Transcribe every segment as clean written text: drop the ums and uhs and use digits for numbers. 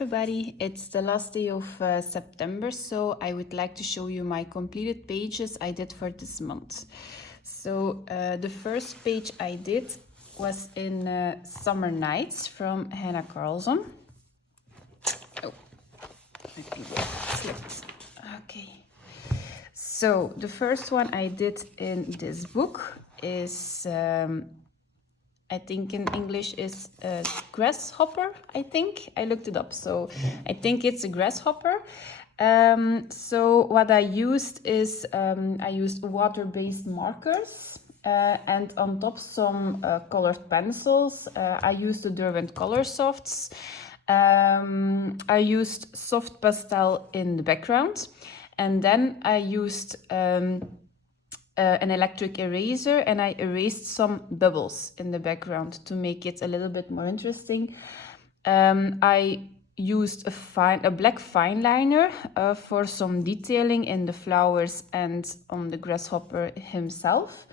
everybody, it's the last day of September, so I would like to show you my completed pages I did for this month. So the first page I did was in Summer Nights from Hannah Carlson. Oh, I think it slipped. Okay. So the first one I did in this book is I think in English is Grasshopper, I think. I looked it up, so I think it's a Grasshopper. So what I used is I used water-based markers and on top some colored pencils. I used the Derwent Color Softs. I used soft pastel in the background. And then I used an electric eraser and I erased some bubbles in the background to make it a little bit more interesting. I used a black fine liner for some detailing in the flowers and on the grasshopper himself.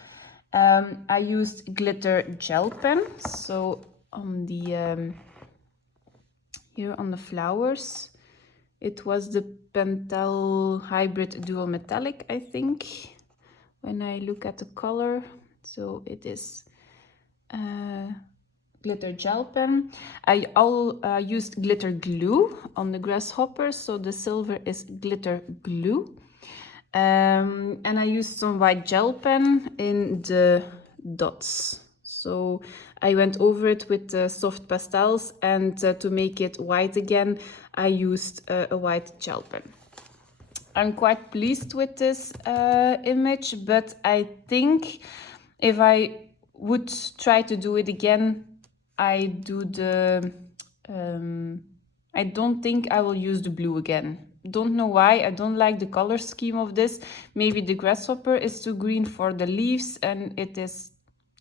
I used glitter gel pen, so on the here on the flowers it was the Pentel Hybrid Dual Metallic, I think, when I look at the color. So it is glitter gel pen. I used glitter glue on the grasshopper, so the silver is glitter glue. And I used some white gel pen in the dots. So I went over it with soft pastels, and to make it white again, I used a white gel pen. I'm quite pleased with this image, but I think if I would try to do it again, I don't think I will use the blue again. Don't know why. I don't like the color scheme of this. Maybe the grasshopper is too green for the leaves and it is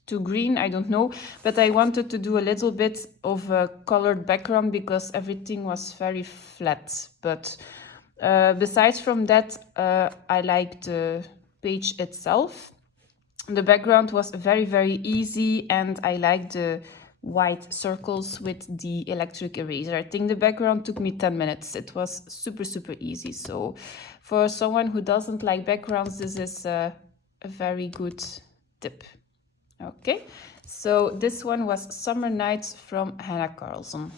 too green, I don't know. But I wanted to do a little bit of a colored background because everything was very flat. But besides from that, I like the page itself. The background was very, very easy, and I like the white circles with the electric eraser. I think the background took me 10 minutes. It was super, super easy. So for someone who doesn't like backgrounds, this is a very good tip. Okay, so this one was Summer Nights from Hannah Carlson.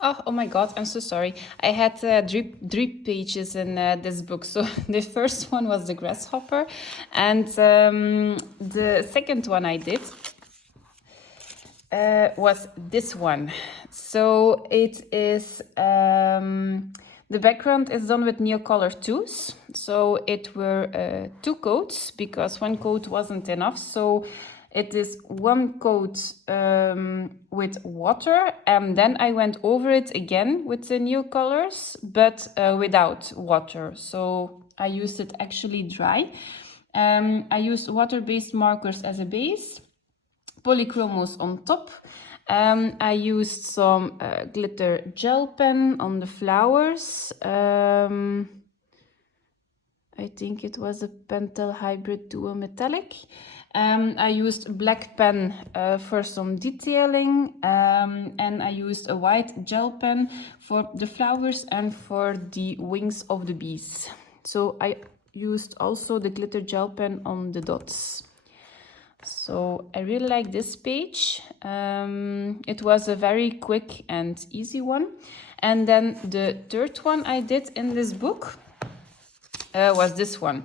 Oh my God, I'm so sorry. I had drip pages in this book. So the first one was the grasshopper, and the second one I did was this one. So it is the background is done with Neocolor 2s. So it were 2 coats because 1 coat wasn't enough. So it is 1 coat with water, and then I went over it again with the new colors, but without water. So I used it actually dry. I used water-based markers as a base, polychromos on top. I used some glitter gel pen on the flowers. I think it was a Pentel Hybrid Dual Metallic. I used black pen for some detailing, and I used a white gel pen for the flowers and for the wings of the bees. So I used also the glitter gel pen on the dots. So I really like this page. It was a very quick and easy one. And then the third one I did in this book was this one.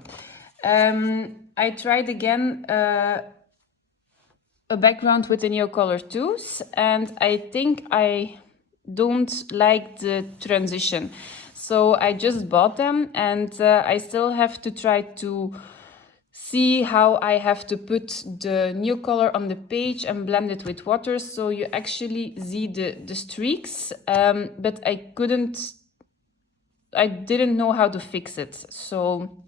I tried again a background with the Neocolor 2s, and I think I don't like the transition. So I just bought them, and I still have to try to see how I have to put the new color on the page and blend it with water, so you actually see the streaks, but I didn't know how to fix it, so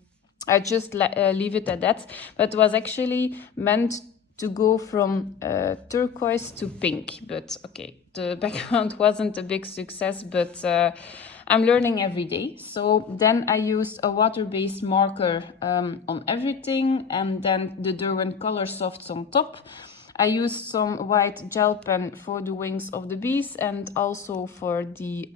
I just leave it at that. But it was actually meant to go from turquoise to pink, but okay, the background wasn't a big success, but I'm learning every day. So then I used a water-based marker on everything, and then the Derwent Color Softs on top. I used some white gel pen for the wings of the bees and also for the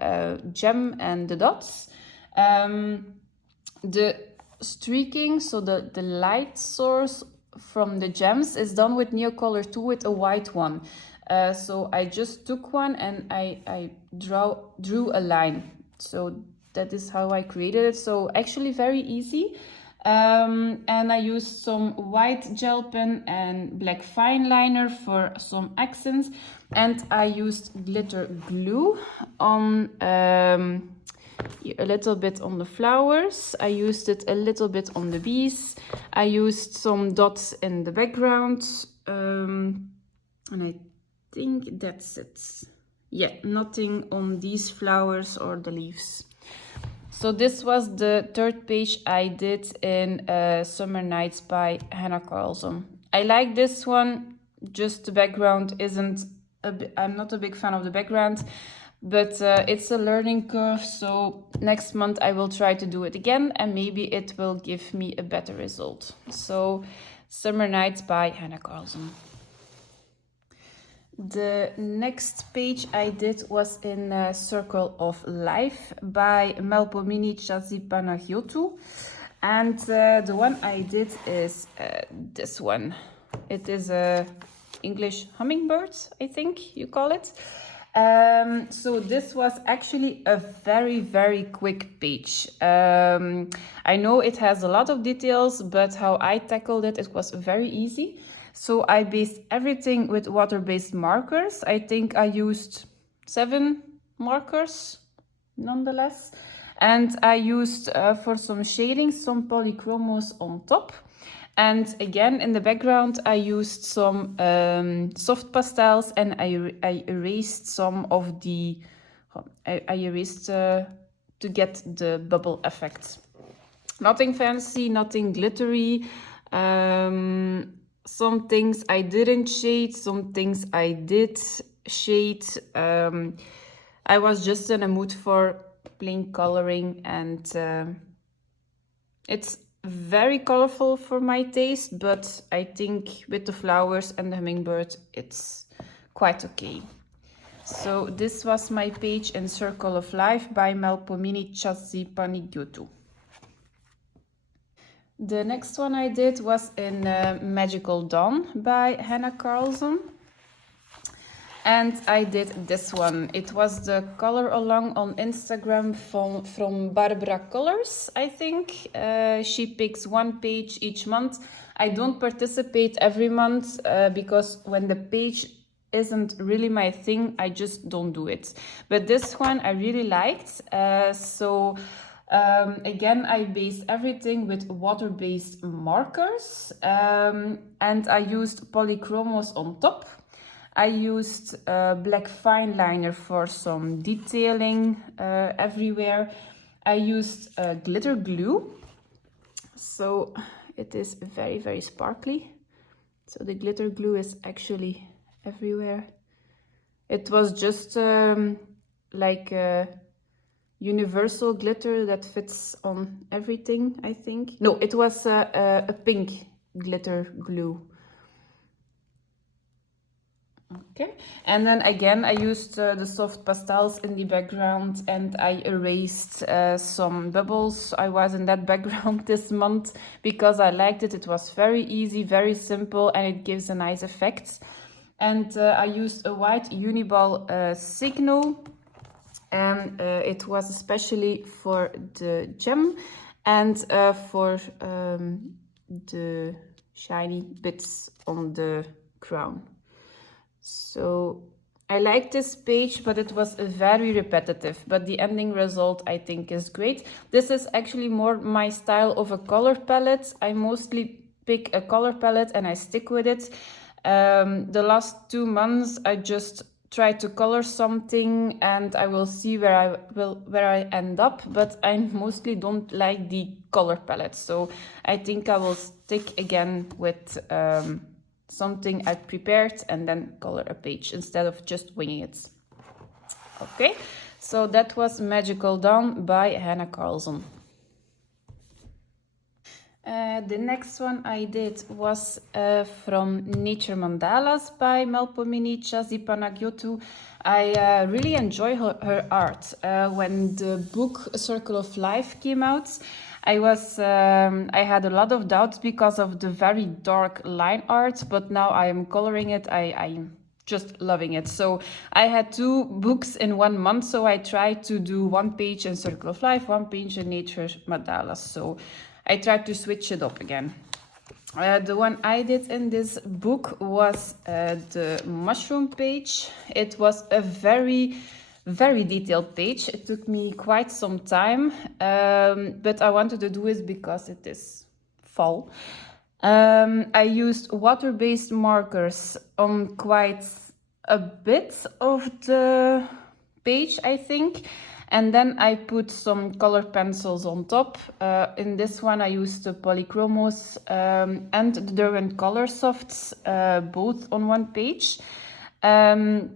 gem and the dots. The streaking, so the light source from the gems is done with Neocolor 2 with a white one. So I just took one and I drew a line. So that is how I created it. So actually very easy. And I used some white gel pen and black fine liner for some accents. And I used glitter glue on a little bit on the flowers. I used it a little bit on the bees. I used some dots in the background. And I think that's it. Yeah, nothing on these flowers or the leaves. So this was the third page I did in Summer Nights by Hannah Carlson. I like this one, just the background isn't, I'm not a big fan of the background, but it's a learning curve, so next month I will try to do it again and maybe it will give me a better result. So Summer Nights by Hannah Carlson. The next page I did was in Circle of Life by Melpomene Chazipanagiotou. And the one I did is this one. It is a English hummingbird, I think you call it. So this was actually a very quick page. I know it has a lot of details, but how I tackled it, it was very easy. So I based everything with water-based markers. I think I used 7 markers nonetheless. And I used for some shading some polychromos on top. And again, in the background, I used some soft pastels and I erased some of the, I erased to get the bubble effect. Nothing fancy, nothing glittery. Some things I didn't shade, some things I did shade. I was just in a mood for plain coloring and it's very colorful for my taste, but I think with the flowers and the hummingbird, it's quite okay. So this was my page in Circle of Life by Melpomene Chazipanagiotou. The next one I did was in Magical Dawn by Hannah Carlson. And I did this one. It was the color along on Instagram from Barbara Colors, I think. She picks one page each month. I don't participate every month because when the page isn't really my thing, I just don't do it. But this one I really liked. Again, I based everything with water-based markers and I used polychromos on top. I used black fine liner for some detailing everywhere. I used glitter glue, so it is very sparkly. So the glitter glue is actually everywhere. It was just like universal glitter that fits on everything, I think. No, it was a pink glitter glue. Okay, and then again I used the soft pastels in the background and I erased some bubbles. I was in that background this month because I liked it. It was very easy, very simple, and it gives a nice effect. And I used a white Uniball signal. And it was especially for the gem and for the shiny bits on the crown. So I like this page, but it was very repetitive, but the ending result I think is great. This is actually more my style of a color palette. I mostly pick a color palette and I stick with it. The last 2 months I just try to color something and I will see where I end up, but I mostly don't like the color palette, so I think I will stick again with something I prepared and then color a page instead of just winging it. Okay, so that was Magical Dawn by Hannah Carlson. The next one I did was from Nature Mandalas by Melpomene Chazzi. I really enjoy her art. When the book A Circle of Life came out, I had a lot of doubts because of the very dark line art, but now I am coloring it. I'm just loving it. So I had 2 books in 1 month, so I tried to do 1 page in Circle of Life, 1 page in Nature Mandalas. So I tried to switch it up again. The one I did in this book was the mushroom page. It was a very detailed page. It took me quite some time, but I wanted to do it because it is fall. I used water-based markers on quite a bit of the page, I think. And then I put some color pencils on top. In this one I used the Polychromos and the Derwent Color Softs, both on 1 page. In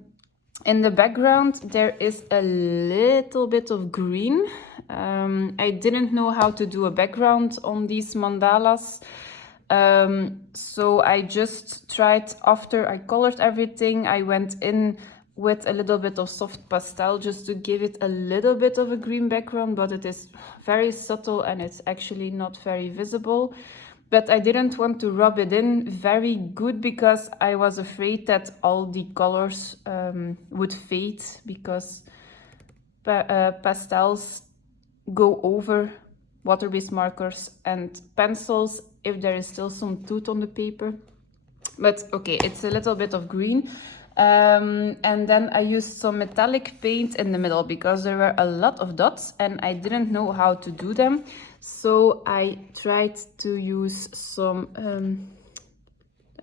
the background there is a little bit of green. I didn't know how to do a background on these mandalas. So I just tried, after I colored everything, I went in with a little bit of soft pastel just to give it a little bit of a green background, but it is very subtle and it's actually not very visible. But I didn't want to rub it in very good because I was afraid that all the colors would fade, because pastels go over water-based markers and pencils if there is still some tooth on the paper. But okay, it's a little bit of green. And then I used some metallic paint in the middle because there were a lot of dots and I didn't know how to do them. So I tried to use some,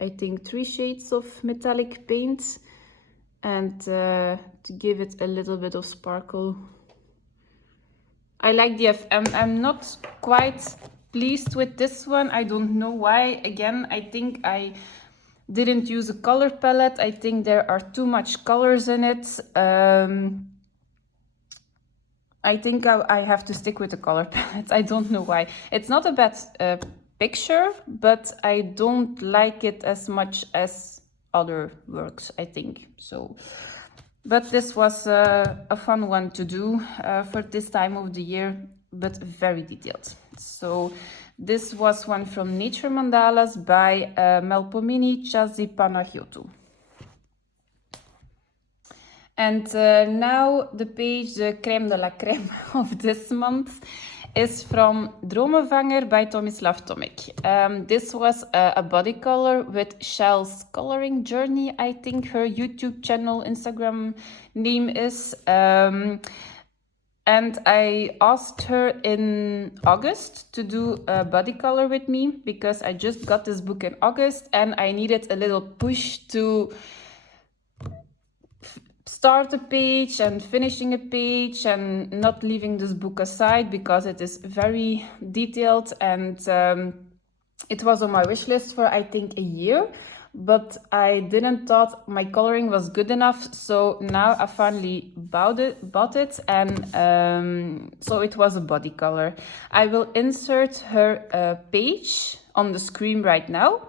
I think 3 shades of metallic paint, and to give it a little bit of sparkle. I like the I'm not quite pleased with this one. I don't know why. Again, I think I didn't use a color palette. I think there are too much colors in it. I think I have to stick with the color palette. I don't know why. It's not a bad picture, but I don't like it as much as other works, I think. So, but this was a fun one to do for this time of the year, but very detailed. So this was one from Nature Mandalas by Melpomene Chazzi. And now the page, the crème de la crème of this month, is from Dromenvanger by Tomislav Tomic. This was a body color with Shell's Coloring Journey, I think her YouTube channel, Instagram name is. And I asked her in August to do a body color with me because I just got this book in August and I needed a little push to start a page and finishing a page and not leaving this book aside because it is very detailed, and it was on my wish list for I think a year, but I didn't thought my coloring was good enough, so now I finally bought it and so it was a body color. I will insert her page on the screen right now.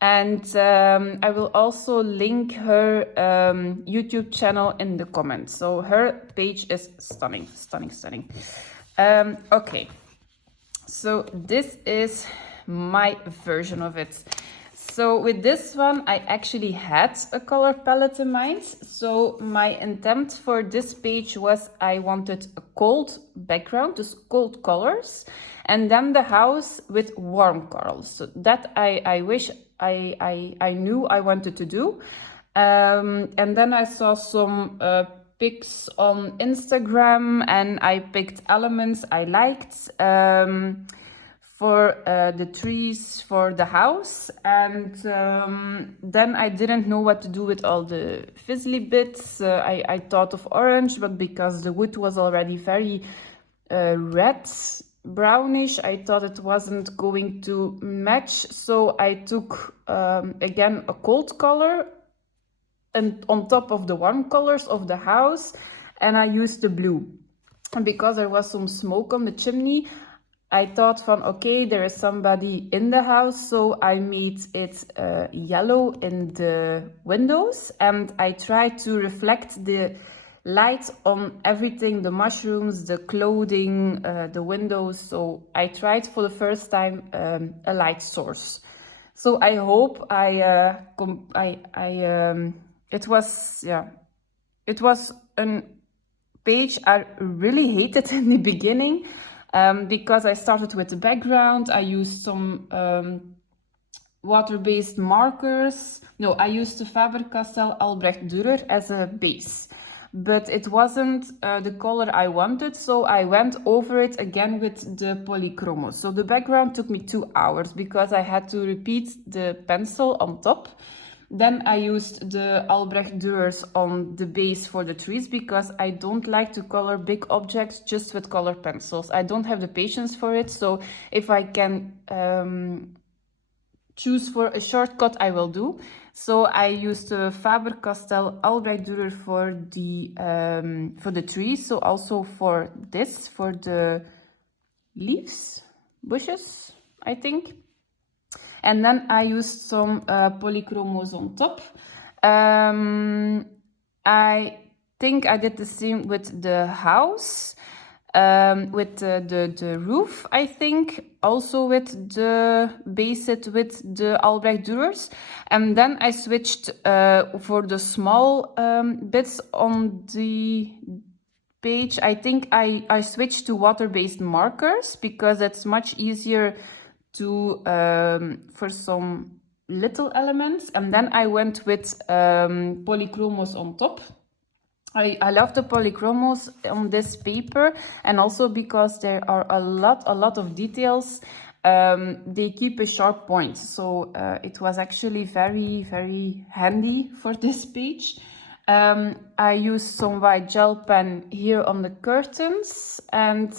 And I will also link her YouTube channel in the comments. So her page is stunning. Okay, so this is my version of it. So with this one, I actually had a color palette in mind. So my intent for this page was I wanted a cold background, just cold colors, and then the house with warm colors. So that I wish I knew I wanted to do. And then I saw some pics on Instagram and I picked elements I liked for the trees for the house. And then I didn't know what to do with all the fizzly bits. I thought of orange, but because the wood was already very red, brownish, I thought it wasn't going to match, so I took again a cold color and on top of the warm colors of the house, and I used the blue. And because there was some smoke on the chimney, I thought van, okay, there is somebody in the house, so I made it yellow in the windows, and I tried to reflect the light on everything, the mushrooms, the clothing, the windows. So I tried for the first time a light source. So I hope it was, yeah, it was a page I really hated in the beginning, because I started with the background. I used some water-based markers. No, I used the Faber-Castell Albrecht Dürer as a base, but it wasn't the color I wanted, so I went over it again with the polychromos. So the background took me 2 hours because I had to repeat the pencil on top. Then I used the Albrecht Dürers on the base for the trees because I don't like to color big objects just with color pencils. I don't have the patience for it, so if I can choose for a shortcut, I will do. So I used the Faber-Castell Albrecht Dürer for the trees, so also for this, for the leaves, bushes, I think. And then I used some polychromos on top. I think I did the same with the house, with the roof, I think, also with the base it with the Albrecht Dürers. And then I switched for the small bits on the page. I think I switched to water-based markers because it's much easier to for some little elements. And then I went with polychromos on top. I love the polychromos on this paper, and also because there are a lot of details. They keep a sharp point, so it was actually very handy for this page. I used some white gel pen here on the curtains and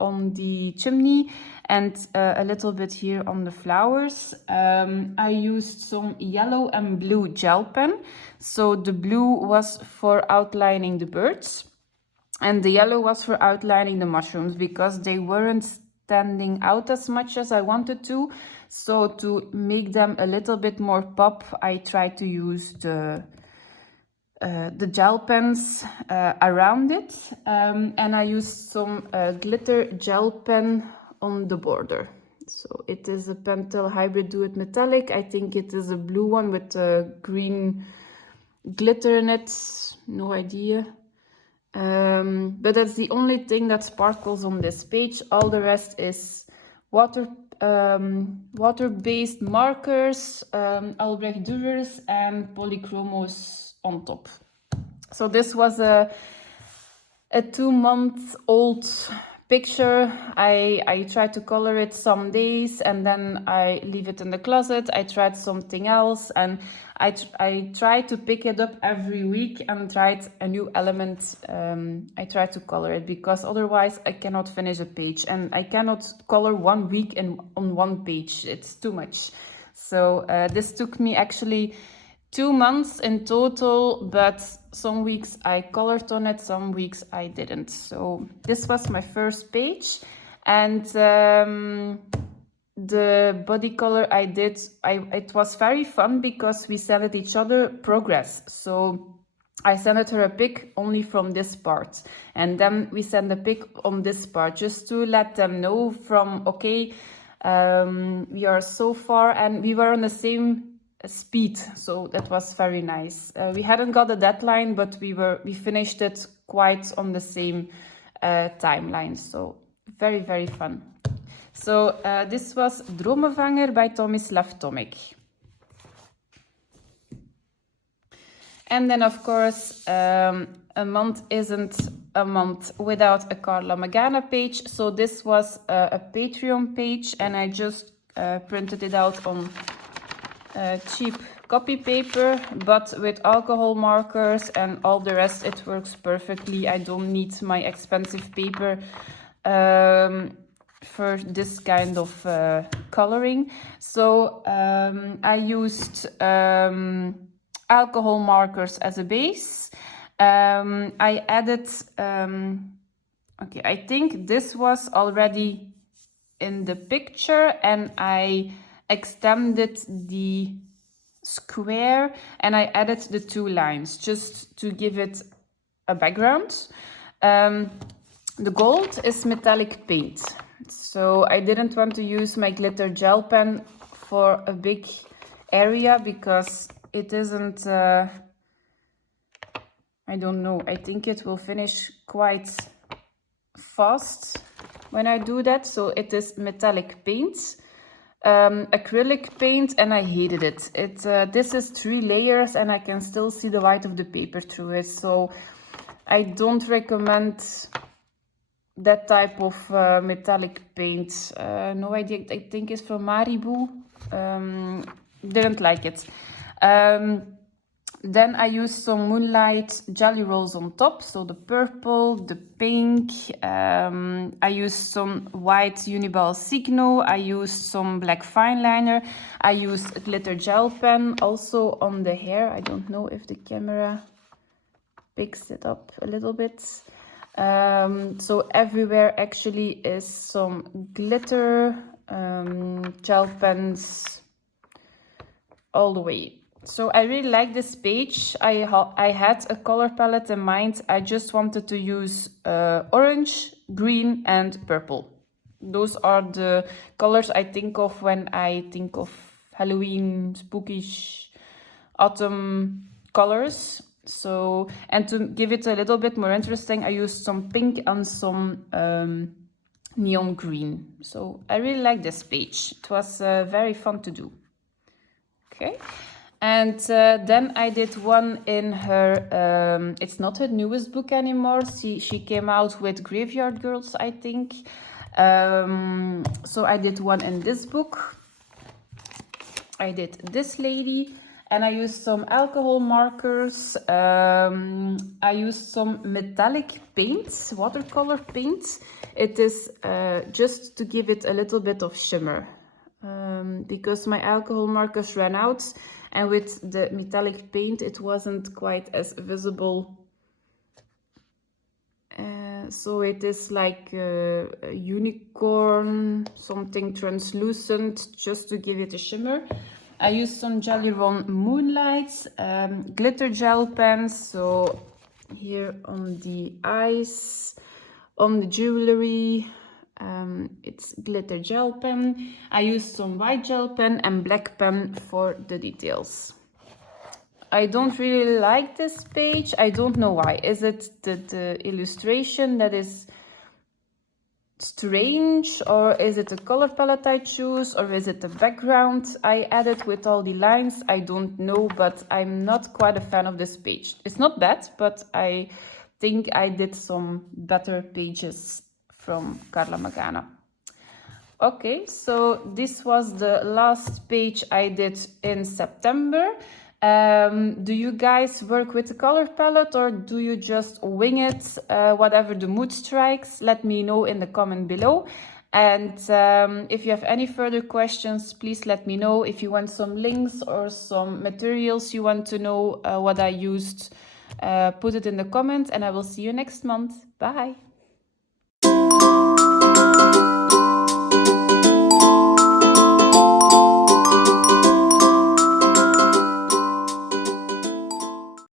on the chimney, and a little bit here on the flowers. I used some yellow and blue gel pen. So the blue was for outlining the birds, and the yellow was for outlining the mushrooms because they weren't standing out as much as I wanted to. So to make them a little bit more pop, I tried to use the gel pens around it, and I used some glitter gel pen on the border. So it is a Pentel Hybrid Do It Metallic. I think it is a blue one with green glitter in it, no idea. But that's the only thing that sparkles on this page. All the rest is water-based markers, Albrecht Dürers, and polychromos on top. So this was a 2-month-old picture. I tried to color it some days and then I leave it in the closet. I tried something else, and I tried to pick it up every week and tried a new element. I tried to color it because otherwise I cannot finish a page, and I cannot color 1 week on one page. It's too much. So this took me actually 2 months in total, but some weeks I colored on it, some weeks I didn't. So this was my first page, and the body color I did, it was very fun because we sent each other progress. So I sent her a pic only from this part, and then we sent a pic on this part, just to let them know from, okay, we are so far, and we were on the same speed, so that was very nice. We hadn't got a deadline, but we finished it quite on the same timeline, so very fun. So this was Dromenvanger by Tomislav Tomic. And then of course a month isn't a month without a Carla Magana page. So this was a Patreon page, and I just printed it out on cheap copy paper, but with alcohol markers and all the rest it works perfectly. I don't need my expensive paper for this kind of coloring. So I used alcohol markers as a base. I added, okay, I think this was already in the picture, and I extended the square and I added the 2 lines just to give it a background. The gold is metallic paint, so I didn't want to use my glitter gel pen for a big area because it isn't, I don't know, I think it will finish quite fast when I do that. So it is metallic paint, acrylic paint, and I hated it. This is 3 layers and I can still see the white of the paper through it, so I don't recommend that type of metallic paint. No idea, I think it's from Maribu. Didn't like it. Then I used some Moonlight Jelly Rolls on top, so the purple, the pink. I used some white Uniball Signo. I used some black fine liner. I used a glitter gel pen also on the hair. I don't know if the camera picks it up a little bit. So everywhere actually is some glitter, gel pens all the way. So I really like this page. I had a color palette in mind. I just wanted to use orange, green and purple. Those are the colors I think of when I think of Halloween, spookish, autumn colors. So, and to give it a little bit more interesting, I used some pink and some neon green. So I really like this page. It was very fun to do. Okay. And then I did one in her, it's not her newest book anymore. She came out with Graveyard Girls, I think. So I did one in this book. I did this lady, and I used some alcohol markers. I used some metallic paints, watercolor paints. It is just to give it a little bit of shimmer. Because my alcohol markers ran out, and with the metallic paint it wasn't quite as visible. So it is like a unicorn, something translucent, just to give it a shimmer. I used some Jelly Roll Moonlights, glitter gel pens, so here on the eyes, on the jewelry. It's glitter gel pen. I used some white gel pen and black pen for the details. I don't really like this page. I don't know why. Is it the illustration that is strange, or is it a color palette I choose, or is it the background I added with all the lines? I don't know, but I'm not quite a fan of this page. It's not bad, but I think I did some better pages from Carla Magana. Okay, so this was the last page I did in September. Do you guys work with the color palette, or do you just wing it, whatever the mood strikes? Let me know in the comment below. And if you have any further questions, please let me know. If you want some links or some materials you want to know what I used, put it in the comments, and I will see you next month. Bye!